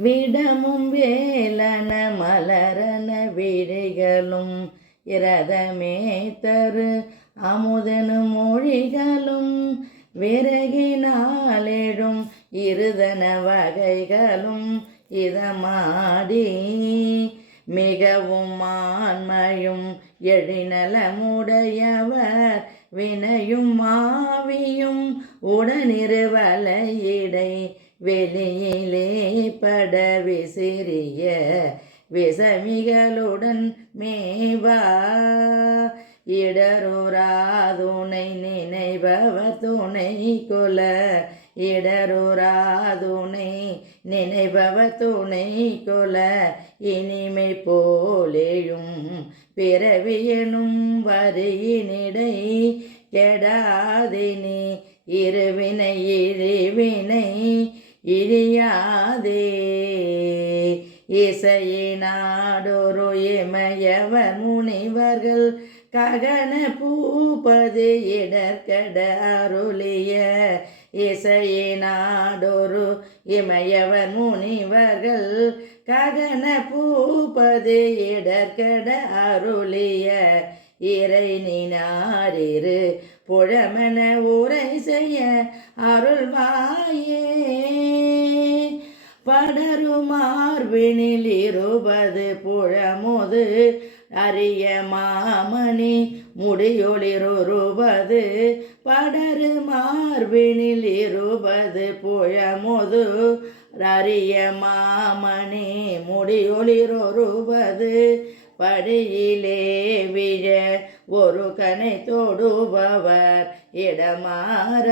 விடமும் வேலன மலரன விழிகளும் இரதமே தரு அமுதனு மொழிகளும் விறகினாலெழும் இருதன வகைகளும் இதமாடி மிகவும் ஆண்மையும் எழினலமுடையவர் வினையும் மாவியும் உடனிருவலையிடை வெளியிலே பட விசிறிய விசமிகளுடன் மேவா இடருராதுணை நினைபவர் துணை கொல இடருராதுணை நினைபவர் துணை கொல இனிமை போலேயும் பிறவியனும் வரியினிடை கெடாதினி இருவினை இழிவினை இழியாதே இசையினாடொரு இமயவர் முனிவர்கள் ககன பூபது இடர்கட அருளிய இசையினாடொரு இமயவர் முனிவர்கள் ககன பூபது இடர்கட அருளிய இறை நினாரிரு புழமன உரை செய்ய அருள்வாயே படருமார்பினில் இருபது புழமுது அரிய மாமணி முடியொளிருபது படரு மார்பினில் இருபது புழமுது அரிய மாமணி முடியொளிருபது படியிலே விழ ஒரு கனை தொடுபவர்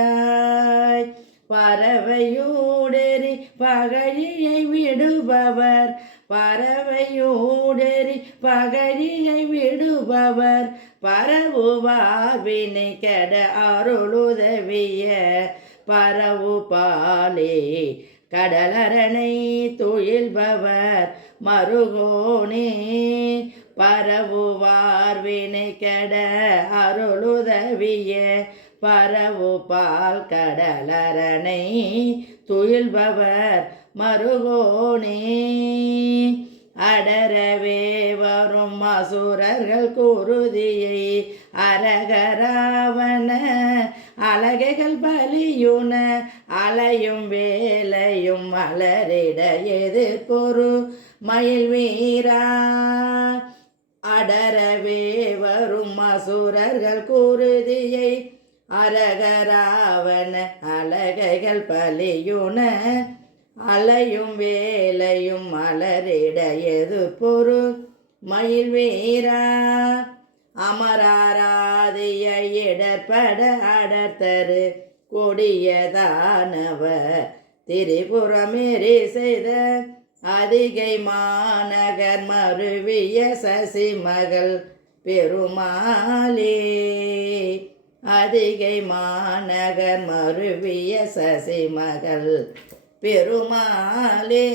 இடமாறாய் பறவையூடெறி பகழியை விடுபவர் பறவையூடெறி பகழியை விடுபவர் பரவுவார் வினை கெட அருளுதவிய பரவு பாலே கடலரணை துயில்பவர் மருகோனே பரவுவார் வினை கெட அருளுதவிய பரவு பால் கடலரணை துயில்பவர் மருகோனே அடரவே வரும் அசுரர்கள் குருதியை அரகராவன அலகைகள் பலியுன அலையும் வேலையும் மலரிட எதிர்பொரு மயில் வீரா அடரவே வரும் அசுரர்கள் குருதியை அரகராவன அலகைகள் பலியுன அலையும் வேலையும் மலரிட எதிர்பொரு மயில் வீரா அமராராதிய இடர்பட அடர்த்தரு கொடியதானவர் திரிபுரமேறி செய்த அதிகை மாநகர் மருவிய சசிமகள் பெருமாளே அதிகை மாநகர் மருவிய சசிமகள் பெருமாளே